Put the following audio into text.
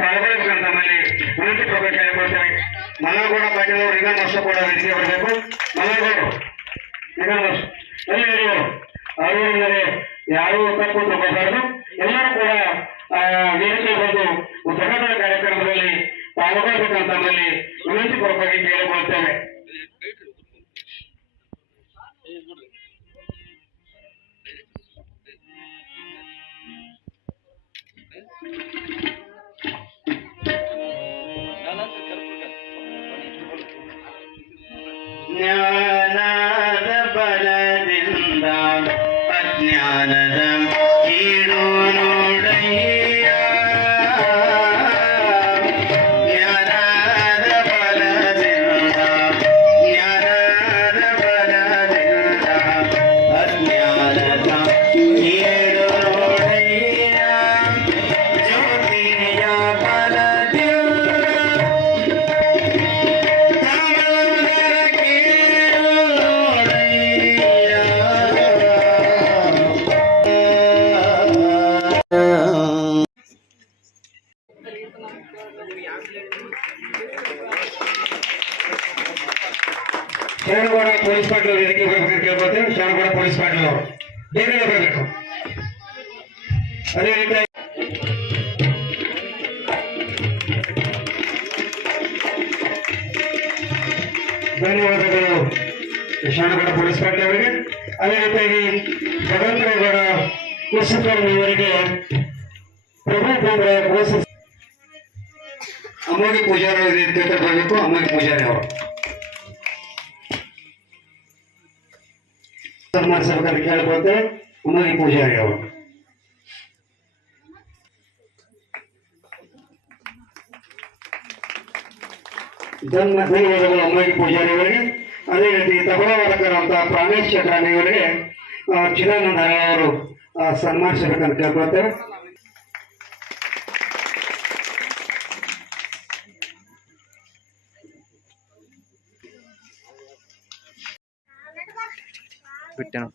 ಪಾಲ್ಗೊಳ್ಳಬೇಕಂತ ನಮ್ಮಲ್ಲಿ ವಿನಂತಿ ಪೂರ್ವಕ ಕೇಳಿಕೊಳ್ತೇವೆ ಮಲ್ಲಗೌಡ ಪಾಟೀಲ್ ಅವರು ವರ್ಷ ಕೂಡ ವೇದಿಕೆ ಬರಬೇಕು ಮಲ್ಲಗೌಡರು ನಿಗಮ ವರ್ಷ. ಎಲ್ಲಿ ಯಾರು ಅವರಿಂದಲೇ ಯಾರೂ ತಪ್ಪು ತಗೋಬಾರದು ಎಲ್ಲರೂ ಕೂಡ ವೇದಿಕೆ ಬಂದು ಉದ್ಘಾಟನಾ ಕಾರ್ಯಕ್ರಮದಲ್ಲಿ ಪಾಲ್ಗೊಳ್ಬೇಕಂತ ನಮ್ಮಲ್ಲಿ ವಿನಂತಿ ಪೂರ್ವಕವಾಗಿ ಕೇಳಿಕೊಳ್ತೇವೆ. ಜ್ಞಾನದ ಬಲದಿಂದ ಅಜ್ಞಾನದ ಕೀಳು ಶರಣಗೌಡ ಪೊಲೀಸ್ ಪಾಟೀಲ್ ವೇದಿಕೆ ಬರಬೇಕು ಕೇಳ್ಕೊಳ್ತೇವೆ ಶರಣಗೌಡ ಪೊಲೀಸ್ ಪಾಟೀಲ್ ಅವರು ಬೇಗನೆ ಬರಬೇಕು ಅದೇ ರೀತಿ ಧನ್ಯವಾದಗಳು ಶರಣಗೌಡ ಪೊಲೀಸ್ ಪಾಟೀಲ್ ಅವರಿಗೆ ಅದೇ ರೀತಿಯಾಗಿ ಭಗವಂತನಗೌಡ ಕೃಷಿಕರ್ಮಿ ಇವರಿಗೆ ಪ್ರಭು ಕೇಂದ್ರ ಕೋರ್ಸ್ ಅಮ್ಮೋಗಿ ಪೂಜಾರಿ ವೇದಿಕೆ ಬರಬೇಕು ಅಮ್ಮೋಗಿ ಪೂಜಾರಿ ಅವರು ಸನ್ಮಾನಿಸಬೇಕಾದ್ರೆ ಕೇಳ್ಕೊಳ್ತೇವೆ ಅಮ್ಮಗಿ ಪೂಜಾರಿ ಅವರು ಜನ್ಮ ಅಮ್ಮಗಿ ಪೂಜಾರಿ ಅವರಿಗೆ ಅದೇ ರೀತಿ ತಬಲವಾದಕರಂತ ಪ್ರಾಣೇಶ್ ಚಕ್ರಾಣಿ ಅವರಿಗೆ ಆ, ಚಿದಾನಂದ ಅವರು ಆ, పెట్టాను